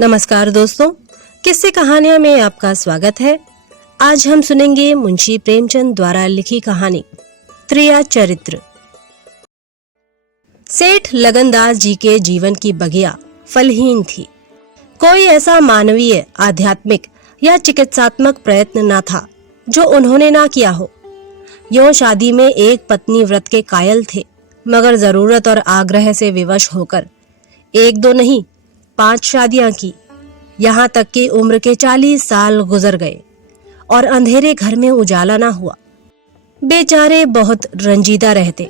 नमस्कार दोस्तों, किस्से कहानियां में आपका स्वागत है। आज हम सुनेंगे मुंशी प्रेमचंद द्वारा लिखी कहानी त्रिया चरित्र। सेठ लगनदास जी के जीवन की बगिया फलहीन थी। कोई ऐसा मानवीय, आध्यात्मिक या चिकित्सात्मक प्रयत्न न था जो उन्होंने ना किया हो। यों शादी में एक पत्नी व्रत के कायल थे, मगर जरूरत और आग्रह से विवश होकर एक दो नहीं 5 शादियां की। यहाँ तक कि उम्र के 40 साल गुजर गए और अंधेरे घर में उजाला ना हुआ। बेचारे बहुत रंजीदा रहते।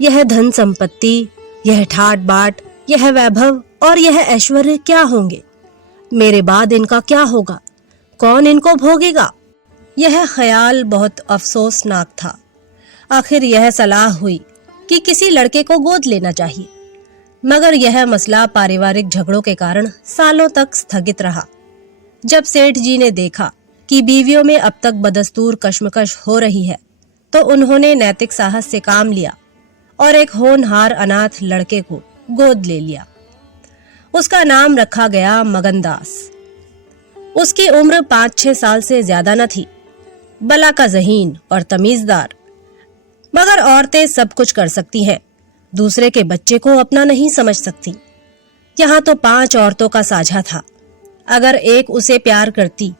यह धन संपत्ति, यह ठाट बाट, यह वैभव और यह ऐश्वर्य क्या होंगे? मेरे बाद इनका क्या होगा? कौन इनको भोगेगा? यह ख्याल बहुत अफसोसनाक था। आखिर यह सलाह हुई कि किसी लड़के को गोद लेना चाहिए, मगर यह मसला पारिवारिक झगड़ों के कारण सालों तक स्थगित रहा। जब सेठ जी ने देखा कि बीवियों में अब तक बदस्तूर कश्मकश हो रही है, तो उन्होंने नैतिक साहस से काम लिया और एक होनहार अनाथ लड़के को गोद ले लिया। उसका नाम रखा गया मगनदास। उसकी उम्र 5-6 साल से ज्यादा न थी। बला का ज़हीन और तमीजदार। मगर औरतें सब कुछ कर सकती हैं, दूसरे के बच्चे को अपना नहीं समझ सकती। यहाँ तो 5 औरतों का साझा था। अगर एक उसे प्यार करती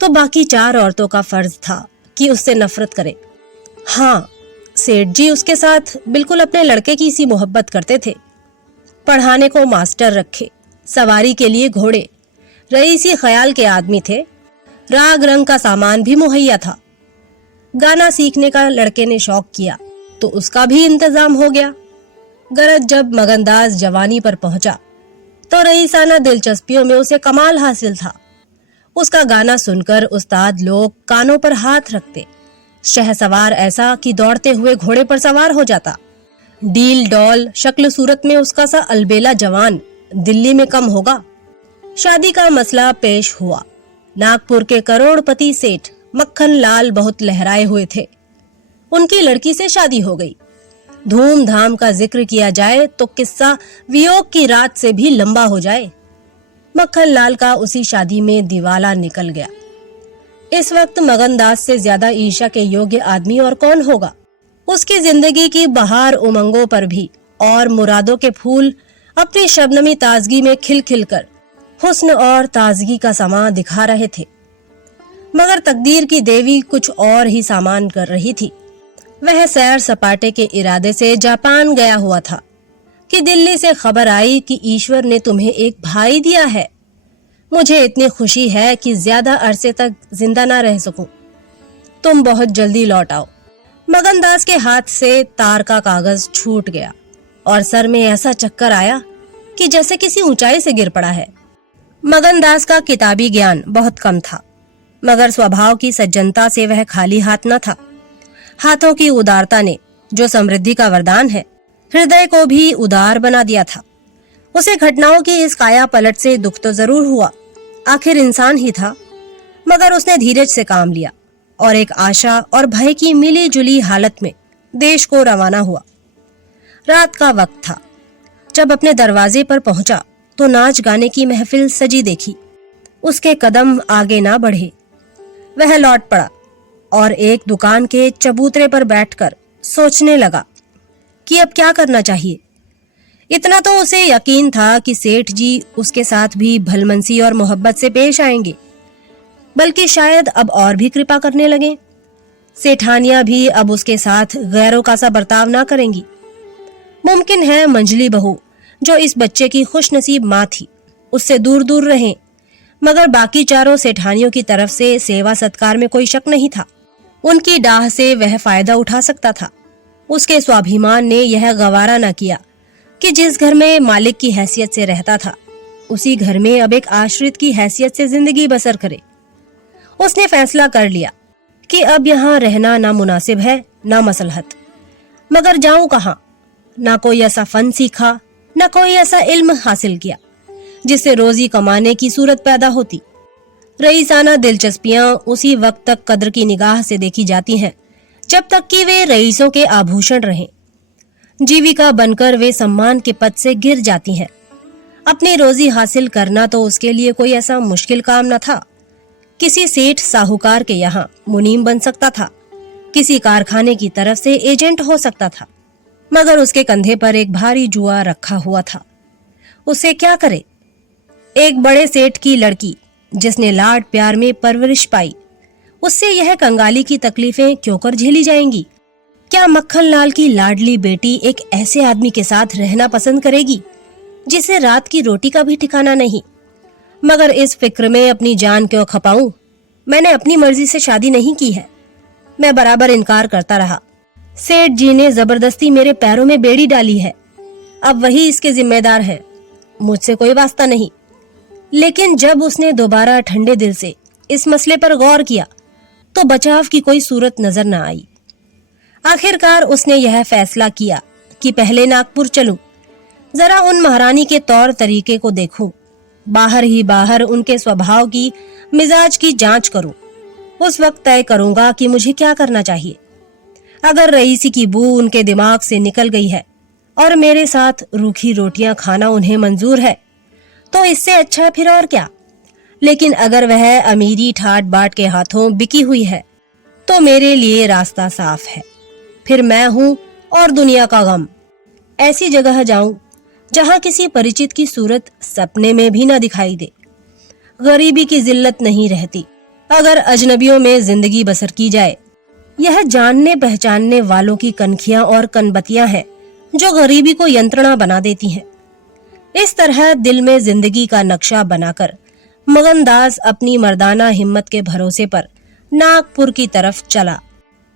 तो बाकी 4 औरतों का फर्ज था कि उससे नफरत करे। हाँ, सेठ जी उसके साथ बिल्कुल अपने लड़के की सी मोहब्बत करते थे। पढ़ाने को मास्टर रखे, सवारी के लिए घोड़े, रईसी ख्याल के आदमी थे। राग रंग का सामान भी मुहैया था। गाना सीखने का लड़के ने शौक किया तो उसका भी इंतजाम हो गया। गरज जब मगनदास जवानी पर पहुंचा तो रईसाना दिलचस्पियों में उसे कमाल हासिल था। उसका गाना सुनकर उस्ताद लोग कानों पर हाथ रखते। शहसवार ऐसा कि दौड़ते हुए घोड़े पर सवार हो जाता। डील डॉल शक्ल सूरत में उसका सा अलबेला जवान दिल्ली में कम होगा। शादी का मसला पेश हुआ। नागपुर के करोड़पति सेठ मक्खन लाल बहुत लहराए हुए थे। उनकी लड़की से शादी हो गई। धूमधाम का जिक्र किया जाए तो किस्सा वियोग की रात से भी लंबा हो जाए। मक्खन लाल का उसी शादी में दिवाला निकल गया। इस वक्त मगनदास से ज्यादा ईर्ष्या के योग्य आदमी और कौन होगा? उसकी जिंदगी की बहार उमंगों पर भी और मुरादों के फूल अपनी शबनमी ताजगी में खिल खिल कर हुस्न और ताजगी का समा दिखा रहे थे। मगर तकदीर की देवी कुछ और ही सामान कर रही थी। वह सैर सपाटे के इरादे से जापान गया हुआ था कि दिल्ली से खबर आई कि ईश्वर ने तुम्हें एक भाई दिया है। मुझे इतनी खुशी है कि ज्यादा अरसे तक जिंदा ना रह सकूं। तुम बहुत जल्दी लौट आओ। मगनदास के हाथ से तार का कागज छूट गया और सर में ऐसा चक्कर आया कि जैसे किसी ऊंचाई से गिर पड़ा है। मगनदास का किताबी ज्ञान बहुत कम था, मगर स्वभाव की सज्जनता से वह खाली हाथ न था। हाथों की उदारता ने, जो समृद्धि का वरदान है, हृदय को भी उदार बना दिया था। उसे घटनाओं की इस काया पलट से दुख तो जरूर हुआ, आखिर इंसान ही था। मगर उसने धीरज से काम लिया और एक आशा और भय की मिली जुली हालत में देश को रवाना हुआ। रात का वक्त था। जब अपने दरवाजे पर पहुंचा तो नाच गाने की महफिल सजी देखी। उसके कदम आगे ना बढ़े। वह लौट पड़ा और एक दुकान के चबूतरे पर बैठकर सोचने लगा कि अब क्या करना चाहिए। इतना तो उसे यकीन था कि सेठ जी उसके साथ भी भलमनसी और मोहब्बत से पेश आएंगे, बल्कि शायद अब और भी कृपा करने लगे। सेठानियां भी अब उसके साथ गैरों का सा बर्ताव ना करेंगी। मुमकिन है मंजली बहू, जो इस बच्चे की खुशनसीब माँ थी, उससे दूर दूर रहें। मगर बाकी चारों सेठानियों की तरफ से सेवा सत्कार में कोई शक नहीं था। उनकी डाह से वह फायदा उठा सकता था। उसके स्वाभिमान ने यह गवारा न किया कि जिस घर में मालिक की हैसियत से रहता था, उसी घर में अब एक आश्रित की हैसियत से जिंदगी बसर करे। उसने फैसला कर लिया कि अब यहाँ रहना ना मुनासिब है ना मसलहत। मगर जाऊं कहाँ? ना कोई ऐसा फन सीखा, ना कोई ऐसा इल्म हासिल किया जिससे रोजी कमाने की सूरत पैदा होती। रईसाना दिलचस्पियां उसी वक्त तक कद्र की निगाह से देखी जाती हैं जब तक कि वे रईसों के आभूषण रहें। जीविका बनकर वे सम्मान के पद से गिर जाती हैं। अपनी रोजी हासिल करना तो उसके लिए कोई ऐसा मुश्किल काम न था। किसी सेठ साहूकार के यहाँ मुनीम बन सकता था, किसी कारखाने की तरफ से एजेंट हो सकता था, मगर उसके कंधे पर एक भारी जुआ रखा हुआ था। उसे क्या करे? एक बड़े सेठ की लड़की जिसने लाड प्यार में परवरिश पाई, उससे यह कंगाली की तकलीफें क्यों कर झेली जाएंगी? क्या मक्खन लाल की लाडली बेटी एक ऐसे आदमी के साथ रहना पसंद करेगी जिसे रात की रोटी का भी ठिकाना नहीं? मगर इस फिक्र में अपनी जान क्यों खपाऊं? मैंने अपनी मर्जी से शादी नहीं की है। मैं बराबर इनकार करता रहा। सेठ जी ने जबरदस्ती मेरे पैरों में बेड़ी डाली है, अब वही इसके जिम्मेदार हैं, मुझसे कोई वास्ता नहीं। लेकिन जब उसने दोबारा ठंडे दिल से इस मसले पर गौर किया तो बचाव की कोई सूरत नजर न आई। आखिरकार उसने यह फैसला किया कि पहले नागपुर चलूं, जरा उन महारानी के तौर तरीके को देखूं, बाहर ही बाहर उनके स्वभाव की, मिजाज की जांच करूं। उस वक्त तय करूंगा कि मुझे क्या करना चाहिए। अगर रईसी की बू उनके दिमाग से निकल गई है और मेरे साथ रूखी रोटियां खाना उन्हें मंजूर है तो इससे अच्छा फिर और क्या। लेकिन अगर वह अमीरी ठाट बाट के हाथों बिकी हुई है तो मेरे लिए रास्ता साफ है। फिर मैं हूं और दुनिया का गम। ऐसी जगह जाऊं जहां किसी परिचित की सूरत सपने में भी न दिखाई दे। गरीबी की जिल्लत नहीं रहती अगर अजनबियों में जिंदगी बसर की जाए। यह जानने पहचानने वालों की कनखियां और कनबतियां हैं जो गरीबी को यंत्रणा बना देती हैं। इस तरह दिल में जिंदगी का नक्शा बनाकर मगनदास अपनी मर्दाना हिम्मत के भरोसे पर नागपुर की तरफ चला,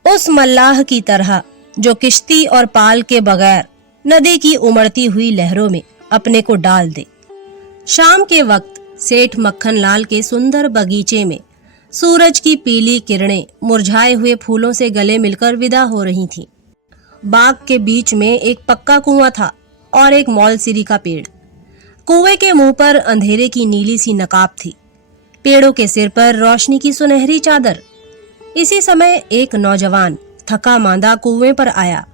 उस मल्लाह की तरह जो किश्ती और पाल के बगैर नदी की उमड़ती हुई लहरों में अपने को डाल दे। शाम के वक्त सेठ मक्खन लाल के सुंदर बगीचे में सूरज की पीली किरणें मुरझाए हुए फूलों से गले मिलकर विदा हो रही थीं। बाग के बीच में एक पक्का कुआं था और एक मौलसिरी का पेड़। कुएं के मुंह पर अंधेरे की नीली सी नकाब थी, पेड़ों के सिर पर रोशनी की सुनहरी चादर। इसी समय एक नौजवान थका मांदा कुएं पर आया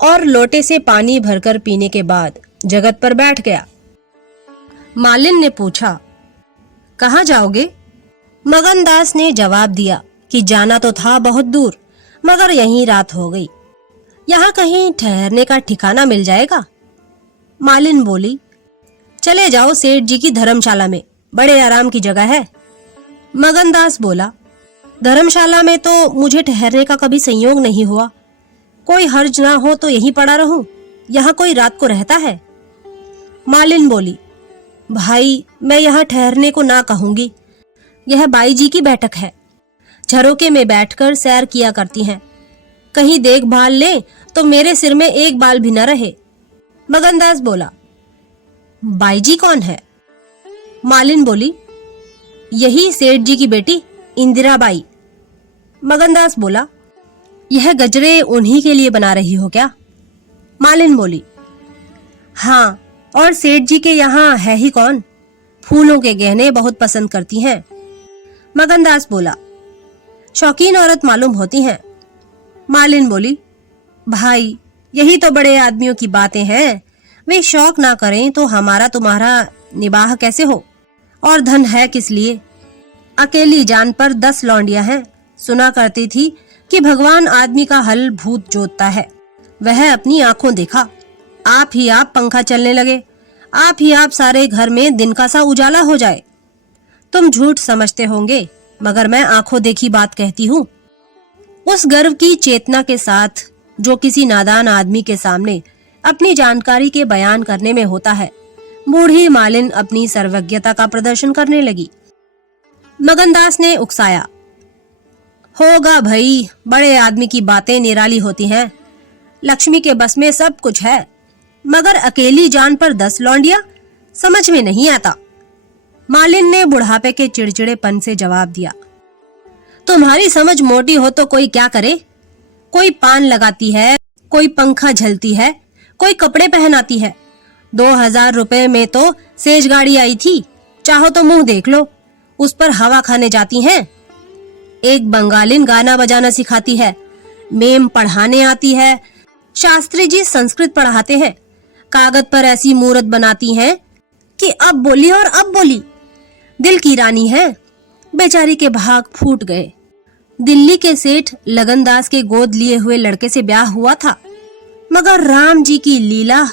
और लोटे से पानी भरकर पीने के बाद जगत पर बैठ गया। मालिन ने पूछा, कहाँ जाओगे? मगनदास ने जवाब दिया कि जाना तो था बहुत दूर, मगर यहीं रात हो गई। यहाँ कहीं ठहरने का ठिकाना मिल जाएगा? मालिन बोली, चले जाओ सेठ जी की धर्मशाला में, बड़े आराम की जगह है। मगनदास बोला, धर्मशाला में तो मुझे ठहरने का कभी संयोग नहीं हुआ। कोई हर्ज ना हो तो यहीं पड़ा रहूं, यहाँ कोई रात को रहता है? मालिन बोली, भाई मैं यहाँ ठहरने को ना कहूंगी। यह बाई जी की बैठक है, झरोके में बैठकर सैर किया करती हैं। कहीं देखभाल ले तो मेरे सिर में एक बाल भी न रहे। मगनदास बोला, बाई जी कौन है? मालिन बोली, यही सेठ जी की बेटी इंदिरा बाई। मगनदास बोला, यह गजरे उन्हीं के लिए बना रही हो क्या? मालिन बोली, हाँ, और सेठ जी के यहाँ है ही कौन? फूलों के गहने बहुत पसंद करती हैं। मगनदास बोला, शौकीन औरत मालूम होती हैं। मालिन बोली, भाई यही तो बड़े आदमियों की बातें हैं, वे शौक ना करें तो हमारा तुम्हारा निबाह कैसे हो? और धन है किस लिए? अकेली जान पर 10 लौंडियां हैं। सुना करती थी कि भगवान आदमी का हल भूत जोतता है। वह अपनी आंखों देखा, आप ही आप पंखा चलने लगे, आप ही आप सारे घर में दिन का सा उजाला हो जाए। तुम झूठ समझते होंगे, मगर मैं आंखों देखी बात कहती हूँ। उस गर्व की चेतना के साथ जो किसी नादान आदमी के सामने अपनी जानकारी के बयान करने में होता है, बूढ़ी मालिन अपनी सर्वज्ञता का प्रदर्शन करने लगी। मगनदास ने उकसाया, होगा भाई, बड़े आदमी की बातें निराली होती हैं। लक्ष्मी के बस में सब कुछ है, मगर अकेली जान पर 10 लौंडिया, समझ में नहीं आता। मालिन ने बुढ़ापे के चिड़चिड़ेपन से जवाब दिया, तुम्हारी समझ मोटी हो तो कोई क्या करे? कोई पान लगाती है, कोई पंखा झलती है, कोई कपड़े पहनाती है। 2000 रुपए में तो सेज गाड़ी आई थी, चाहो तो मुंह देख लो, उस पर हवा खाने जाती हैं। एक बंगालिन गाना बजाना सिखाती है, मेम पढ़ाने आती है, शास्त्री जी संस्कृत पढ़ाते हैं, कागज पर ऐसी मूर्त बनाती हैं कि अब बोली और अब बोली। दिल की रानी है। बेचारी के भाग फूट गए। दिल्ली के सेठ लगनदास के गोद लिए हुए लड़के से ब्याह हुआ था, मगर राम जी की लीला,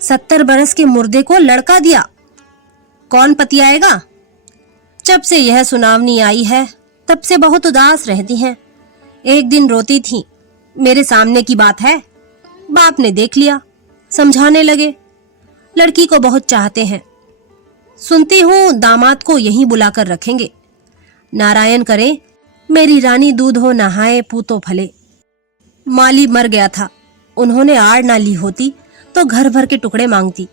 70 बरस के मुर्दे को लड़का दिया। कौन पति आएगा? जब से यह सुनावनी आई है तब से बहुत उदास रहती हैं। एक दिन रोती थी। मेरे सामने की बात है। बाप ने देख लिया, समझाने लगे। लड़की को बहुत चाहते हैं। सुनती हूँ दामाद को यहीं बुलाकर रखेंगे। नारायण करे मेरी रानी दूध हो नहाए पूतो फले। माली मर गया था, उन्होंने आड़ ना ली होती तो घर भर के टुकड़े मांगती।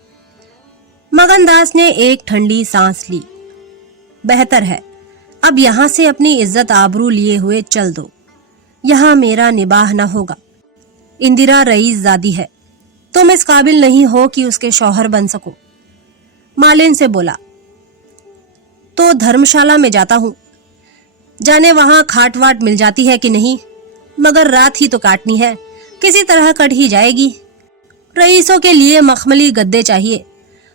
मगनदास ने एक ठंडी सांस ली। बेहतर है, अब यहाँ से अपनी इज्जत आबरू लिए हुए चल दो। यहाँ मेरा निबाह न होगा। इंदिरा रईस ज़ादी है, तुम इस काबिल नहीं हो कि उसके शौहर बन सको। मालिन से बोला, तो धर्मशाला में जाता हूँ, जाने वहां खाट वाट मिल जाती है कि नहीं, मगर रात ही तो काटनी है, किसी तरह कट ही जाएगी। रईसों के लिए मखमली गद्दे चाहिए,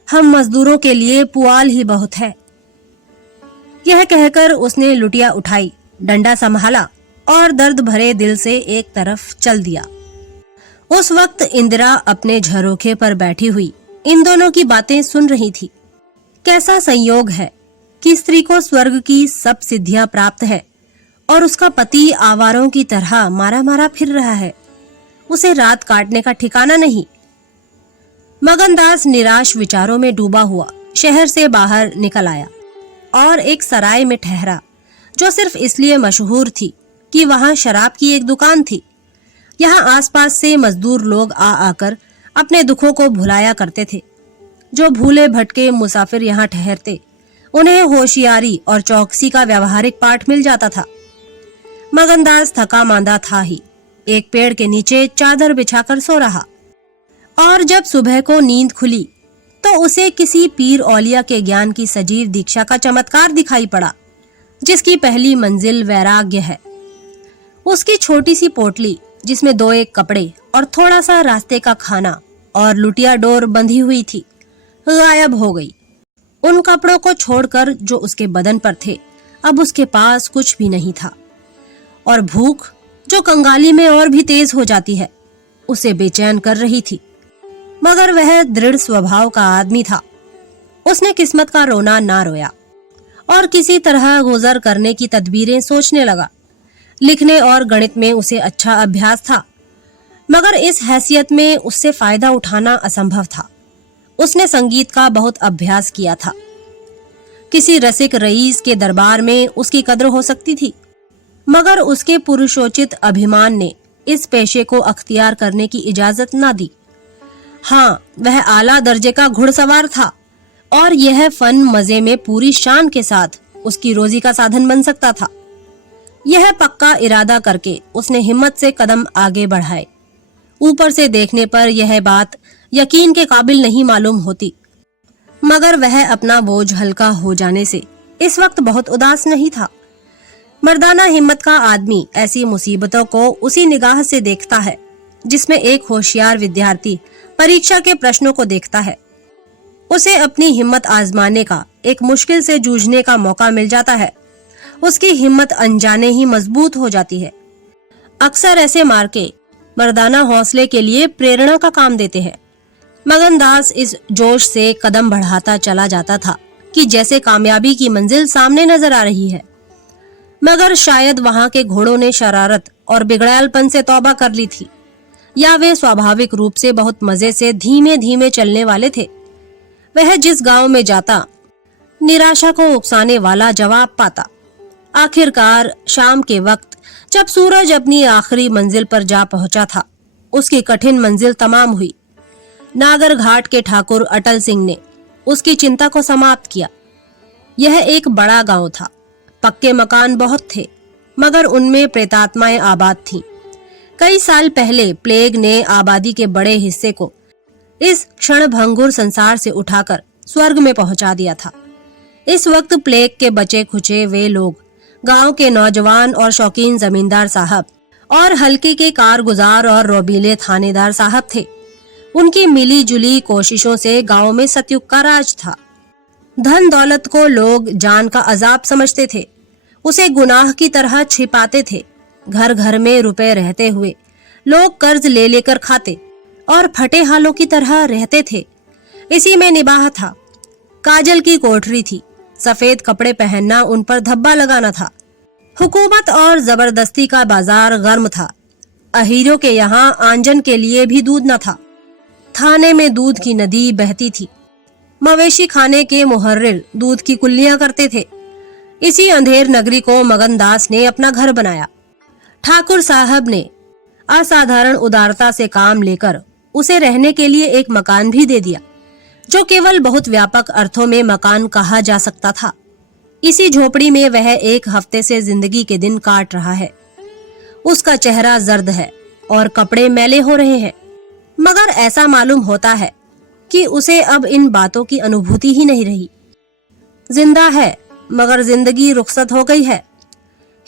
हम मजदूरों के लिए पुआल ही बहुत है। यह कहकर उसने लुटिया उठाई, डंडा संभाला और दर्द भरे दिल से एक तरफ चल दिया। उस वक्त इंदिरा अपने झरोखे पर बैठी हुई इन दोनों की बातें सुन रही थी। कैसा संयोग है कि स्त्री को स्वर्ग की सब सिद्धियां प्राप्त है और उसका पति आवारों की तरह मारा मारा फिर रहा है। उसे रात काटने का ठिकाना नहीं। मगनदास निराश विचारों में डूबा हुआ शहर से बाहर निकल आया और एक सराय में ठहरा, जो सिर्फ इसलिए मशहूर थी कि वहां शराब की एक दुकान थी। यहाँ आसपास से मजदूर लोग आ आकर अपने दुखों को भुलाया करते थे। जो भूले भटके मुसाफिर यहाँ ठहरते, उन्हें होशियारी और चौकसी का व्यावहारिक पाठ मिल जाता था। मगनदास थका मांदा था ही, एक पेड़ के नीचे चादर बिछाकर सो रहा, और जब सुबह को नींद खुली तो उसे किसी पीर औलिया के ज्ञान की सजीव दीक्षा का चमत्कार दिखाई पड़ा, जिसकी पहली मंजिल वैराग्य है। उसकी छोटी सी पोटली, जिसमें 2-1 कपड़े और थोड़ा सा रास्ते का खाना और लुटिया डोर बंधी हुई थी, गायब हो गई। उन कपड़ों को छोड़कर जो उसके बदन पर थे, अब उसके पास कुछ भी नहीं था। और भूख, जो कंगाली में और भी तेज हो जाती है, उसे बेचैन कर रही थी। मगर वह दृढ़ स्वभाव का आदमी था। उसने किस्मत का रोना ना रोया और किसी तरह गुजर करने की तदबीरें सोचने लगा। लिखने और गणित में उसे अच्छा अभ्यास था, मगर इस हैसियत में उससे फायदा उठाना असंभव था। उसने संगीत का बहुत अभ्यास किया था। किसी रसिक रईस के दरबार में उसकी कद्र हो सकती थी, मगर उसके पुरुषोचित अभिमान ने इस पेशे को अख्तियार करने की इजाजत ना दी। हाँ, वह आला दर्जे का घुड़सवार था और यह फन मजे में पूरी शान के साथ उसकी रोजी का साधन बन सकता था। यह पक्का इरादा करके उसने हिम्मत से कदम आगे बढ़ाए। ऊपर से देखने पर यह बात यकीन के काबिल नहीं मालूम होती, मगर वह अपना बोझ हल्का हो जाने से इस वक्त बहुत उदास नहीं था। मर्दाना हिम्मत का आदमी ऐसी मुसीबतों को उसी निगाह से देखता है जिसमें एक होशियार विद्यार्थी परीक्षा के प्रश्नों को देखता है। उसे अपनी हिम्मत आजमाने का, एक मुश्किल से जूझने का मौका मिल जाता है। उसकी हिम्मत अनजाने ही मजबूत हो जाती है। अक्सर ऐसे मार्के मर्दाना हौसले के लिए प्रेरणा का काम देते हैं। मगनदास इस जोश से कदम बढ़ाता चला जाता था कि जैसे कामयाबी की मंजिल सामने नजर आ रही है, मगर शायद वहां के घोड़ों ने शरारत और बिगड़ैलपन से तौबा कर ली थी, या वे स्वाभाविक रूप से बहुत मजे से धीमे धीमे चलने वाले थे। वह जिस गांव में जाता, निराशा को उकसाने वाला जवाब पाता। आखिरकार शाम के वक्त जब सूरज अपनी आखिरी मंजिल पर जा पहुंचा था, उसकी कठिन मंजिल तमाम हुई। नागर घाट के ठाकुर अटल सिंह ने उसकी चिंता को समाप्त किया। यह एक बड़ा गांव था। पक्के मकान बहुत थे, मगर उनमें प्रेतात्माएं आबाद थीं। कई साल पहले प्लेग ने आबादी के बड़े हिस्से को इस क्षणभंगुर संसार से उठाकर स्वर्ग में पहुंचा दिया था। इस वक्त प्लेग के बचे खुचे वे लोग गांव के नौजवान और शौकीन जमींदार साहब और हल्के के कारगुजार और रोबीले थानेदार साहब थे। उनकी मिली जुली कोशिशों से गांव में सतयुग का राज था। धन दौलत को लोग जान का अजाब समझते थे, उसे गुनाह की तरह छिपाते थे। घर घर में रुपए रहते हुए लोग कर्ज ले लेकर खाते और फटे हालों की तरह रहते थे। इसी में निबाह था। काजल की कोठरी थी, सफेद कपड़े पहनना उन पर धब्बा लगाना था। हुकूमत और जबरदस्ती का बाजार गर्म था। अहीरों के यहाँ आंजन के लिए भी दूध न था। थाने में दूध की नदी बहती थी। मवेशी खाने के मुहर्रिर दूध की कुल्लियां करते थे। इसी अंधेर नगरी को मगनदास ने अपना घर बनाया। ठाकुर साहब ने असाधारण उदारता से काम लेकर उसे रहने के लिए एक मकान भी दे दिया, जो केवल बहुत व्यापक अर्थों में मकान कहा जा सकता था। इसी झोपड़ी में वह 1 हफ्ते से जिंदगी के दिन काट रहा है। उसका चेहरा जर्द है और कपड़े मैले हो रहे हैं, मगर ऐसा मालूम होता है कि उसे अब इन बातों की अनुभूति ही नहीं रही। जिंदा है, मगर जिंदगी रुखसत हो गई है।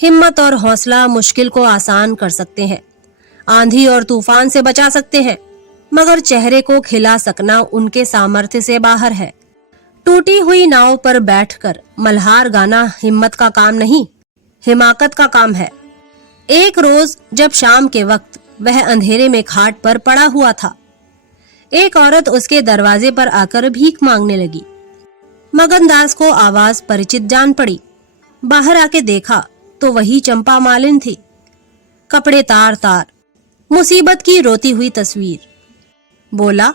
हिम्मत और हौसला मुश्किल को आसान कर सकते हैं, आंधी और तूफान से बचा सकते हैं, मगर चेहरे को खिला सकना उनके सामर्थ्य से बाहर है। टूटी हुई नाव पर बैठकर मल्हार गाना हिम्मत का काम नहीं, हिमाकत का काम है। एक रोज जब शाम के वक्त वह अंधेरे में खाट पर पड़ा हुआ था, एक औरत उसके दरवाजे पर आकर भीख मांगने लगी। मगनदास को आवाज परिचित जान पड़ी। बाहर आके देखा तो वही चंपा मालिन थी। कपड़े तार तार, मुसीबत की रोती हुई तस्वीर। बोला,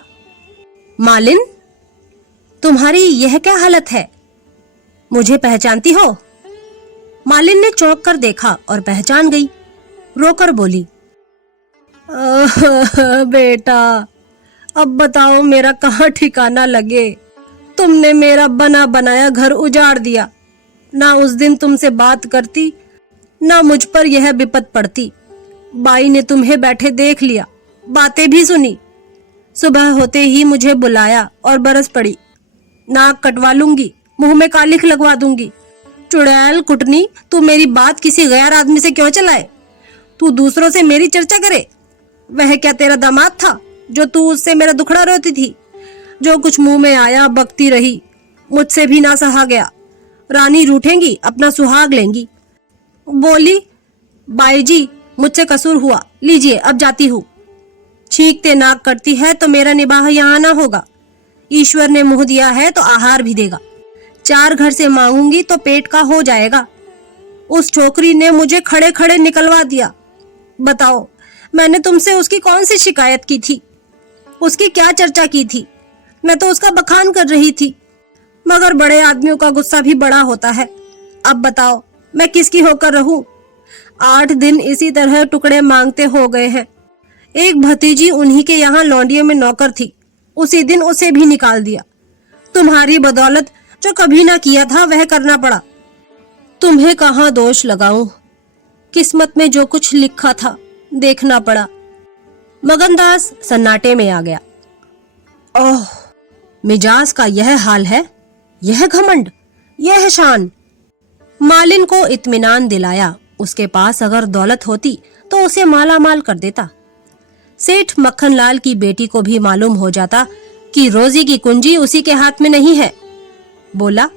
मालिन, तुम्हारी यह क्या हालत है? मुझे पहचानती हो? मालिन ने चौंक कर देखा और पहचान गई। रोकर बोली, बेटा, अब बताओ मेरा कहाँ ठिकाना लगे। तुमने मेरा बना बनाया घर उजाड़ दिया। ना उस दिन तुमसे बात करती, ना मुझ पर यह विपत पड़ती। बाई ने तुम्हें बैठे देख लिया, बातें भी सुनी। सुबह होते ही मुझे बुलाया और बरस पड़ी। नाक कटवा लूंगी, मुंह में कालिख लगवा दूंगी। चुड़ैल कुटनी, तू मेरी बात किसी गैर आदमी से क्यों चलाए? तू दूसरों से मेरी चर्चा करे? वह क्या तेरा दामाद था जो तू उससे मेरा दुखड़ा रोती थी? जो कुछ मुंह में आया बकती रही, मुझसे भी ना सहा गया। रानी रूठेंगी, अपना सुहाग लेंगी। बोली, बाई जी, मुझसे कसूर हुआ, लीजिए अब जाती हूँ। छींकते नाक करती है तो मेरा निबाह यहाँ ना होगा। ईश्वर ने मुंह दिया है तो आहार भी देगा। 4 घर से मांगूंगी तो पेट का हो जाएगा। उस छोकरी ने मुझे खड़े खड़े निकलवा दिया। बताओ, मैंने तुमसे उसकी कौन सी शिकायत की थी? उसकी क्या चर्चा की थी? मैं तो उसका बखान कर रही थी। मगर बड़े आदमियों का गुस्सा भी बड़ा होता है। अब बताओ, मैं किसकी होकर रहूं? 8 दिन इसी तरह टुकड़े मांगते हो गए हैं। एक भतीजी उन्हीं के यहाँ लौंडियों में नौकर थी, उसी दिन उसे भी निकाल दिया। तुम्हारी बदौलत जो कभी ना किया था वह करना पड़ा। तुम्हें कहाँ दोष लगाऊं? किस्मत में जो कुछ लिखा था देखना पड़ा। मगनदास सन्नाटे में आ गया। ओह, मिजाज का यह हाल है, यह घमंड, यह शान। मालिन को इत्मीनान दिलाया। उसके पास अगर दौलत होती तो उसे माला माल कर देता। सेठ मक्खनलाल की बेटी को भी मालूम हो जाता कि रोजी की कुंजी उसी के हाथ में नहीं है। बोला,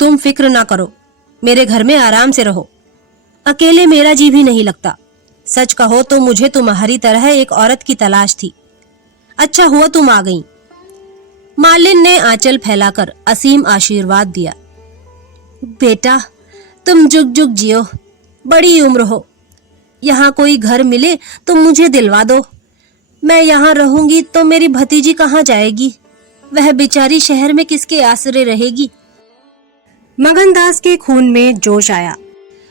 तुम फिक्र ना करो, मेरे घर में आराम से रहो। अकेले मेरा जी भी नहीं लगता। सच कहो तो मुझे तुम्हारी तरह एक औरत की तलाश थी। अच्छा हुआ तुम आ गई। मालिन ने आंचल फैलाकर असीम आशीर्वाद दिया। बेटा, तुम जुग जुग जियो, बड़ी उम्र हो। यहाँ कोई घर मिले तो मुझे दिलवा दो। मैं यहाँ रहूंगी तो मेरी भतीजी कहाँ जाएगी? वह बेचारी शहर में किसके आसरे रहेगी? मगनदास के खून में जोश आया।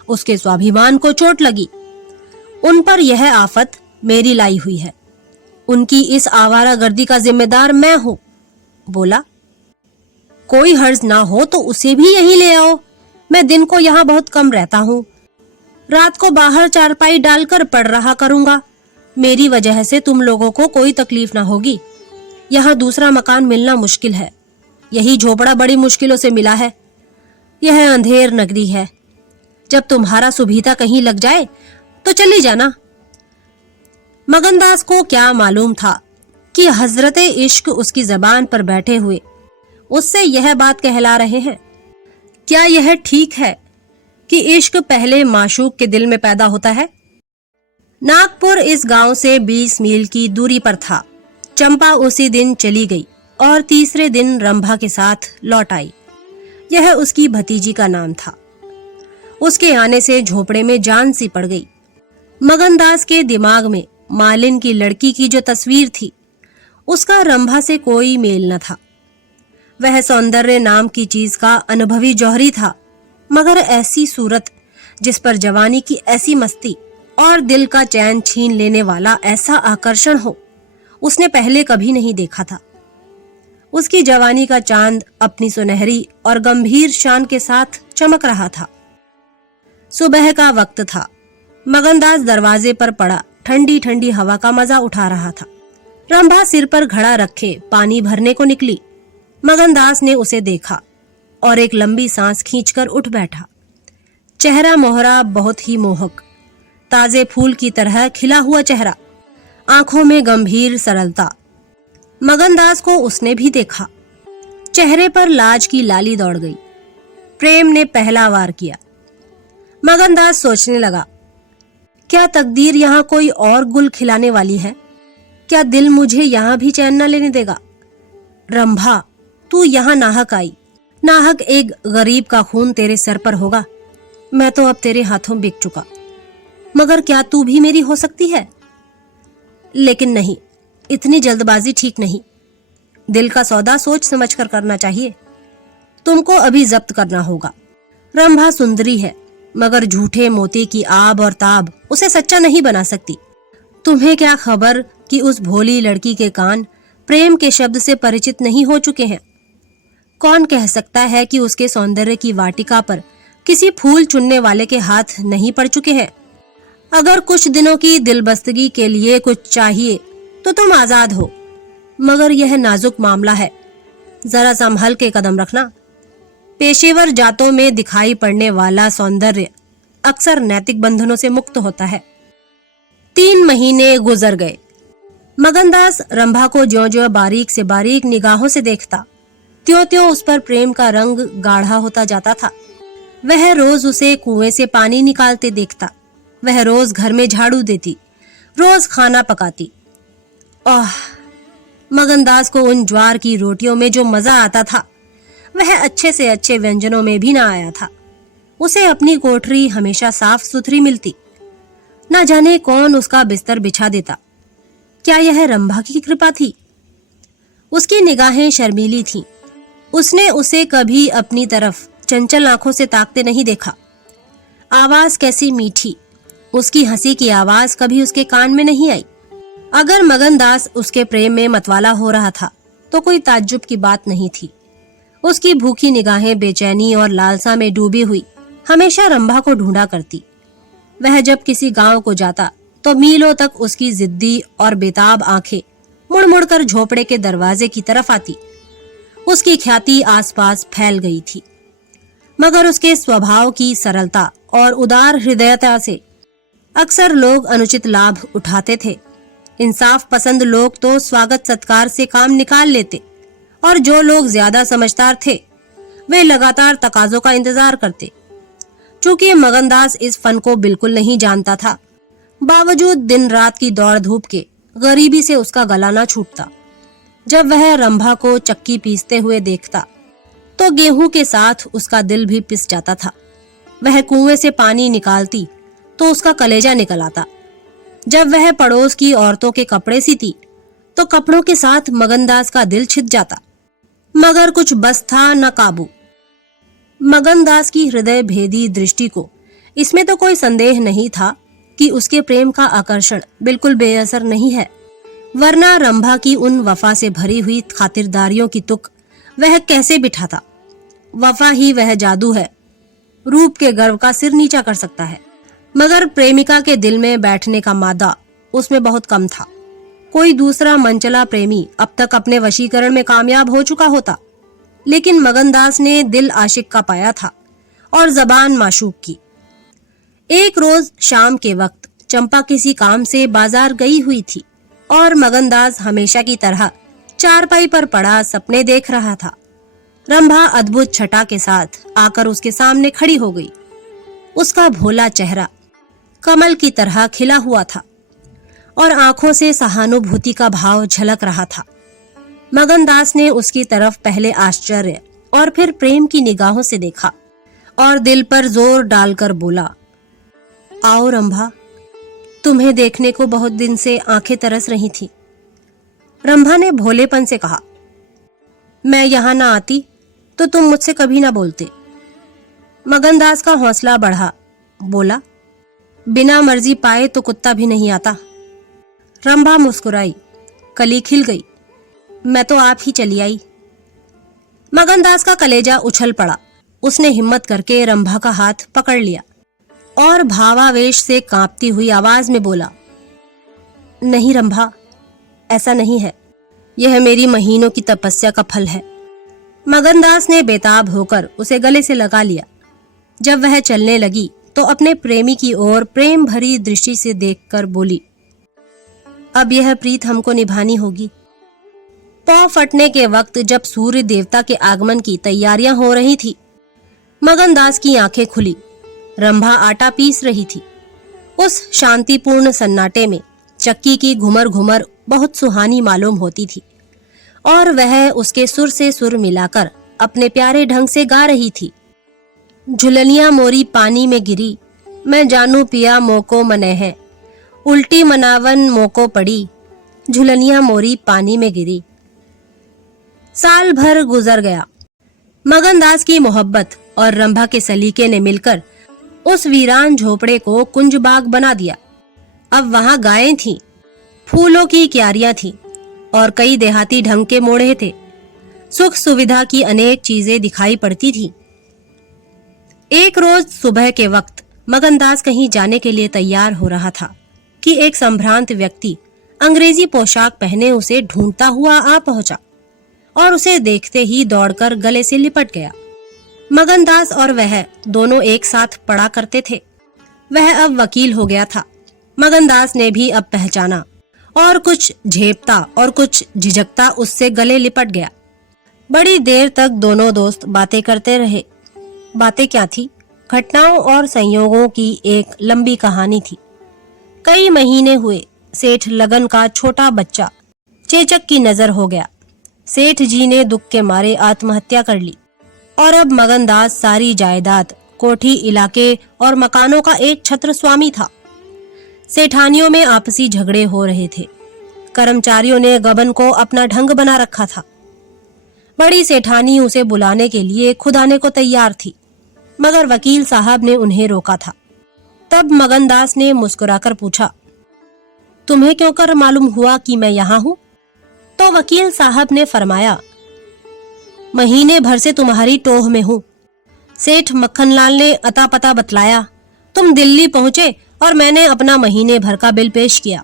उसके स्वाभिमान को चोट लगी। उन पर यह आफत मेरी लाई हुई है। उनकी इस आवारागर्दी का जिम्मेदार मैं हूं। बोला, कोई हर्ज ना हो तो उसे भी यहीं ले आओ। मैं दिन को यहाँ बहुत कम रहता हूँ। रात को बाहर चारपाई डालकर पढ़ रहा करूंगा। मेरी वजह से तुम लोगों को कोई तकलीफ ना होगी। यहाँ दूसरा मकान मिलना मुश्किल है। यही झोपड़ा बड़ी मुश्किलों से मिला है। यह अंधेर नगरी है। जब तुम्हारा सुभीता कहीं लग जाए तो चली जाना। मगनदास को क्या मालूम था कि हजरते इश्क उसकी जबान पर बैठे हुए उससे यह बात कहला रहे हैं। क्या यह ठीक है कि इश्क पहले माशूक के दिल में पैदा होता है? नागपुर इस गांव से 20 मील की दूरी पर था। चंपा उसी दिन चली गई और तीसरे दिन रंभा के साथ लौट आई। यह उसकी भतीजी का नाम था। उसके आने से झोपड़े में जान सी पड़ गई। मगनदास के दिमाग में मालिन की लड़की की जो तस्वीर थी, उसका रंभा से कोई मेल न था। वह सौंदर्य नाम की चीज का अनुभवी जौहरी था, मगर ऐसी सूरत जिस पर जवानी की ऐसी मस्ती और दिल का चैन छीन लेने वाला ऐसा आकर्षण हो, उसने पहले कभी नहीं देखा था। उसकी जवानी का चांद अपनी सुनहरी और गंभीर शान के साथ चमक रहा था। सुबह का वक्त था। मगनदास दरवाजे पर पड़ा ठंडी ठंडी हवा का मजा उठा रहा था। रंभा सिर पर घड़ा रखे पानी भरने को निकली। मगनदास ने उसे देखा और एक लंबी सांस खींचकर उठ बैठा। चेहरा मोहरा बहुत ही मोहक, ताजे फूल की तरह खिला हुआ चेहरा, आंखों में गंभीर सरलता। मगनदास को उसने भी देखा। चेहरे पर लाज की लाली दौड़ गई। प्रेम ने पहला वार किया। मगनदास सोचने लगा, क्या तकदीर यहाँ कोई और गुल खिलाने वाली है? क्या दिल मुझे यहाँ भी चैन न लेने देगा? रंभा, तू यहाँ नाहक आई। नाहक एक गरीब का खून तेरे सर पर होगा। मैं तो अब तेरे हाथों बिक चुका, मगर क्या तू भी मेरी हो सकती है? लेकिन नहीं, इतनी जल्दबाजी ठीक नहीं। दिल का सौदा सोच समझकर करना चाहिए। तुमको अभी जब्त करना होगा। रंभा सुंदरी है, मगर झूठे मोती की आब और ताब उसे सच्चा नहीं बना सकती। तुम्हें क्या खबर कि उस भोली लड़की के कान प्रेम के शब्द से परिचित नहीं हो चुके हैं? कौन कह सकता है कि उसके सौंदर्य की वाटिका पर किसी फूल चुनने वाले के हाथ नहीं पड़ चुके हैं? अगर कुछ दिनों की दिलबस्तगी के लिए कुछ चाहिए तो तुम आजाद हो, मगर यह नाजुक मामला है। जरा संभल के कदम रखना। पेशेवर जातों में दिखाई पड़ने वाला सौंदर्य अक्सर नैतिक बंधनों से मुक्त होता है। 3 महीने गुजर गए। मगनदास रंभा को ज्यों-ज्यों बारीक से बारीक निगाहों से देखता, त्यों-त्यों उस पर प्रेम का रंग गाढ़ा होता जाता था। वह रोज उसे कुएं से पानी निकालते देखता। वह रोज घर में झाड़ू देती, रोज खाना पकाती। ओह, मगनदास को उन ज्वार की रोटियों में जो मजा आता था, वह अच्छे से अच्छे व्यंजनों में भी ना आया था। उसे अपनी कोठरी हमेशा साफ सुथरी मिलती। न जाने कौन उसका बिस्तर बिछा देता। क्या यह रंभा की कृपा थी? उसकी निगाहें शर्मीली थीं। उसने उसे कभी अपनी तरफ चंचल आंखों से ताकते नहीं देखा। आवाज कैसी मीठी, उसकी हंसी की आवाज कभी उसके कान में नहीं आई। अगर मगनदास उसके प्रेम में मतवाला हो रहा था तो कोई ताज्जुब की बात नहीं थी। उसकी भूखी निगाहें बेचैनी और लालसा में डूबी हुई हमेशा रंभा को ढूंढा करती। वह जब किसी गांव को जाता तो मीलों तक उसकी जिद्दी और बेताब आंखें मुड़ मुड़ कर झोपड़े के दरवाजे की तरफ आती। उसकी ख्याति आसपास फैल गई थी, मगर उसके स्वभाव की सरलता और उदार हृदयता से अक्सर लोग अनुचित लाभ उठाते थे। इंसाफ पसंद लोग तो स्वागत सत्कार से काम निकाल लेते, और जो लोग ज्यादा समझदार थे वे लगातार तकाजों का इंतजार करते। चूंकि मगनदास इस फन को बिल्कुल नहीं जानता था, बावजूद दिन रात की दौड़ धूप के गरीबी से उसका गला ना छूटता। जब वह रंभा को चक्की पीसते हुए देखता तो गेहूं के साथ उसका दिल भी पिस जाता था। वह कुएं से पानी निकालती तो उसका कलेजा निकल आता। जब वह पड़ोस की औरतों के कपड़े सीती तो कपड़ों के साथ मगनदास का दिल छिद जाता, मगर कुछ बस था न काबू। मगनदास की हृदय भेदी दृष्टि को इसमें तो कोई संदेह नहीं था कि उसके प्रेम का आकर्षण बिल्कुल बेअसर नहीं है, वरना रंभा की उन वफा से भरी हुई खातिरदारियों की तुक वह कैसे बिठाता। वफा ही वह जादू है, रूप के गर्व का सिर नीचा कर सकता है। मगर प्रेमिका के दिल में बैठने का मादा उसमें बहुत कम था। कोई दूसरा मनचला प्रेमी अब तक अपने वशीकरण में कामयाब हो चुका होता, लेकिन मगनदास ने दिल आशिक का पाया था और जबान माशूक की। एक रोज शाम के वक्त चंपा किसी काम से बाजार गई हुई थी और मगनदास हमेशा की तरह चारपाई पर पड़ा सपने देख रहा था। रंभा अद्भुत छटा के साथ आकर उसके सामने खड़ी हो गई। उसका भोला चेहरा कमल की तरह खिला हुआ था और आंखों से सहानुभूति का भाव झलक रहा था। मगनदास ने उसकी तरफ पहले आश्चर्य और फिर प्रेम की निगाहों से देखा और दिल पर जोर डालकर बोला, आओ रंभा, तुम्हें देखने को बहुत दिन से आंखें तरस रही थी। रंभा ने भोलेपन से कहा, मैं यहां ना आती तो तुम मुझसे कभी ना बोलते। मगनदास का हौसला बढ़ा, बोला, बिना मर्जी पाए तो कुत्ता भी नहीं आता। रंभा मुस्कुराई, कली खिल गई, मैं तो आप ही चली आई। मगनदास का कलेजा उछल पड़ा। उसने हिम्मत करके रंभा का हाथ पकड़ लिया और भावावेश से कांपती हुई आवाज में बोला, नहीं रंभा, ऐसा नहीं है, यह मेरी महीनों की तपस्या का फल है। मगनदास ने बेताब होकर उसे गले से लगा लिया। जब वह चलने लगी तो अपने प्रेमी की ओर प्रेम भरी दृष्टि से देखकर बोली, अब यह प्रीत हमको निभानी होगी। पौ फटने के वक्त जब सूर्य देवता के आगमन की तैयारियां हो रही थी, मगनदास की आंखें खुली। रंभा आटा पीस रही थी। उस शांतिपूर्ण सन्नाटे में चक्की की घुमर घुमर बहुत सुहानी मालूम होती थी और वह उसके सुर से सुर मिलाकर अपने प्यारे ढंग से गा रही थी। झुलनिया मोरी पानी में गिरी, मैं जानू पिया मोको मने है, उल्टी मनावन मोको पड़ी, झुलनिया मोरी पानी में गिरी। साल भर गुजर गया। मगनदास की मोहब्बत और रंभा के सलीके ने मिलकर उस वीरान झोपड़े को कुंज बाग बना दिया। अब वहां गायें थीं, फूलों की क्यारियां थीं और कई देहाती ढंग के मोड़े थे। सुख सुविधा की अनेक चीजें दिखाई पड़ती थीं। एक रोज सुबह के वक्त मगनदास कहीं जाने के लिए तैयार हो रहा था कि एक संभ्रांत व्यक्ति अंग्रेजी पोशाक पहने उसे ढूंढता हुआ आ पहुंचा और उसे देखते ही दौड़कर गले से लिपट गया। मगनदास और वह दोनों एक साथ पढ़ा करते थे। वह अब वकील हो गया था। मगनदास ने भी अब पहचाना और कुछ झेपता और कुछ झिझकता उससे गले लिपट गया। बड़ी देर तक दोनों दोस्त बातें करते रहे। बातें क्या थी? घटनाओं और संयोगों की एक लंबी कहानी थी। कई महीने हुए सेठ लगन का छोटा बच्चा चेचक की नजर हो गया। सेठ जी ने दुख के मारे आत्महत्या कर ली और अब मगनदास सारी जायदाद, कोठी, इलाके और मकानों का एक छत्र स्वामी था। सेठानियों में आपसी झगड़े हो रहे थे। कर्मचारियों ने गबन को अपना ढंग बना रखा था। बड़ी सेठानी उसे बुलाने के लिए खुद आने को तैयार थी, मगर वकील साहब ने उन्हें रोका था। तब मगनदास ने मुस्कुराकर पूछा, तुम्हें क्यों कर मालूम हुआ कि मैं यहाँ हूँ? तो वकील साहब ने फरमाया, महीने भर से तुम्हारी टोह में हूँ। सेठ मक्खनलाल ने अता पता बतलाया, तुम दिल्ली पहुंचे और मैंने अपना महीने भर का बिल पेश किया।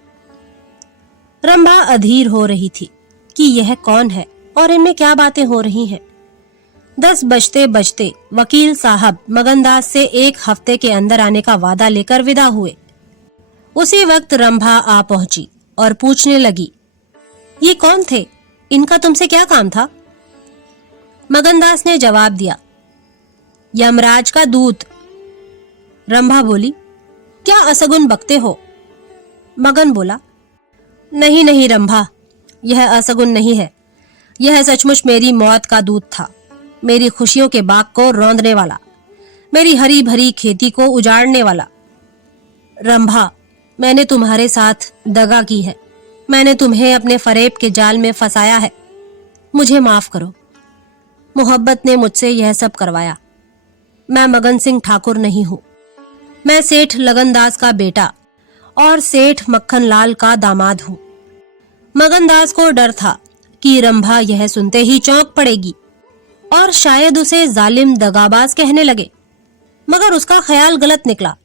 रंभा अधीर हो रही थी कि यह कौन है और इनमें क्या बातें हो रही हैं। 10 बजते बजते वकील साहब मगनदास से 1 हफ्ते के अंदर आने का वादा लेकर विदा हुए। उसी वक्त रंभा आ पहुंची और पूछने लगी, ये कौन थे? इनका तुमसे क्या काम था? मगनदास ने जवाब दिया, यमराज का दूत। रंभा बोली, क्या असगुन बकते हो? मगन बोला, नहीं नहीं रंभा, यह असगुन नहीं है, यह सचमुच मेरी मौत का दूत था। मेरी खुशियों के बाग को रौंदने वाला, मेरी हरी भरी खेती को उजाड़ने वाला। रंभा, मैंने तुम्हारे साथ दगा की है, मैंने तुम्हें अपने फरेब के जाल में फंसाया है। मुझे माफ करो। मोहब्बत ने मुझसे यह सब करवाया। मैं मगन सिंह ठाकुर नहीं हूँ। मैं सेठ लगनदास का बेटा और सेठ मक्खनलाल का दामाद हूँ। मगनदास को डर था कि रंभा यह सुनते ही चौंक पड़ेगी और शायद उसे जालिम दगाबाज कहने लगे, मगर उसका ख्याल गलत निकला।